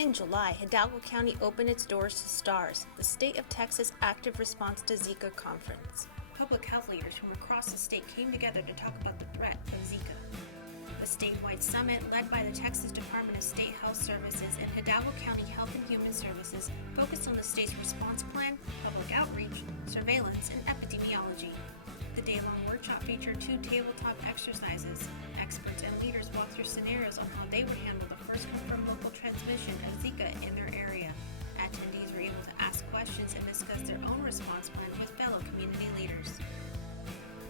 In July, Hidalgo County opened its doors to STARS, the State of Texas Active Response to Zika Conference. Public health leaders from across the state came together to talk about the threat of Zika. The statewide summit, led by the Texas Department of State Health Services and Hidalgo County Health and Human Services, focused on the state's response plan, public outreach, surveillance, and epidemiology. The day-long workshop featured 2 tabletop exercises. Experts and leaders walked through scenarios on how they would handle the first confirmed local transmission of Zika in their area. Attendees were able to ask questions and discuss their own response plan with fellow community leaders.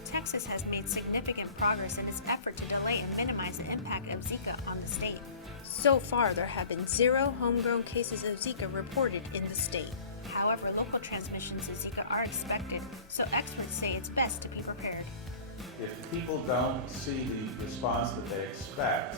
Texas has made significant progress in its effort to delay and minimize the impact of Zika on the state. So far, there have been 0 homegrown cases of Zika reported in the state. However, local transmissions of Zika are expected, so experts say it's best to be prepared. If people don't see the response that they expect,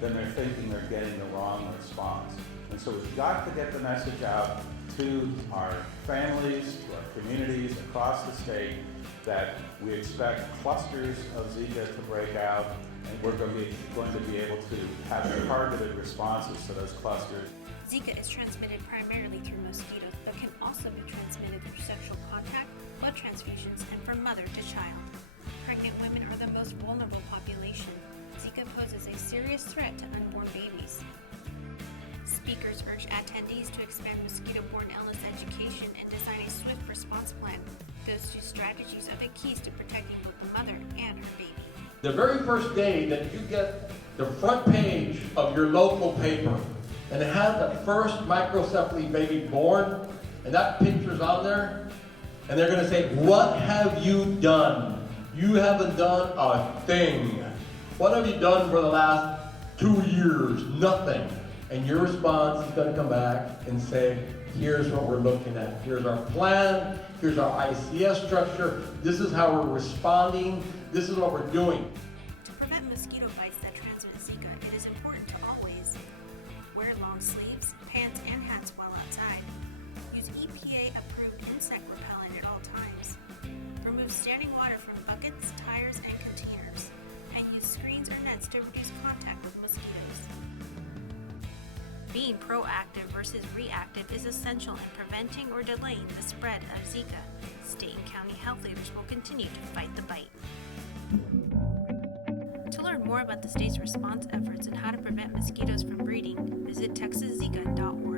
then they're thinking they're getting the wrong response. And so we've got to get the message out to our families, to our communities across the state, that we expect clusters of Zika to break out, and we're going to be able to have targeted responses to those clusters. Zika is transmitted primarily through mosquitoes, but can also be transmitted through sexual contact, blood transfusions, and from mother to child. Pregnant women are the most vulnerable population. Zika poses a serious threat to unborn babies. Speakers urge attendees to expand mosquito-borne illness education and design a swift response plan. Those 2 strategies are the keys to protecting both the mother and her baby. The very first day that you get the front page of your local paper and it has the first microcephaly baby born, and that picture's on there, and they're going to say, "What have you done? You haven't done a thing. What have you done for the last 2 years? Nothing." And your response is going to come back and say, "Here's what we're looking at. Here's our plan. Here's our ICS structure. This is how we're responding. This is what we're doing." To prevent mosquito bites that transmit Zika, it is important to always wear long sleeves, pants, and hats while outside. Use EPA-approved insect repellent at all times. Remove standing water from buckets, tires, and containers. And use screens or nets to reduce contact with mosquitoes. Being proactive versus reactive is essential in preventing or delaying the spread of Zika. State and county health leaders will continue to fight the bite. To learn more about the state's response efforts and how to prevent mosquitoes from breeding, visit texaszika.org.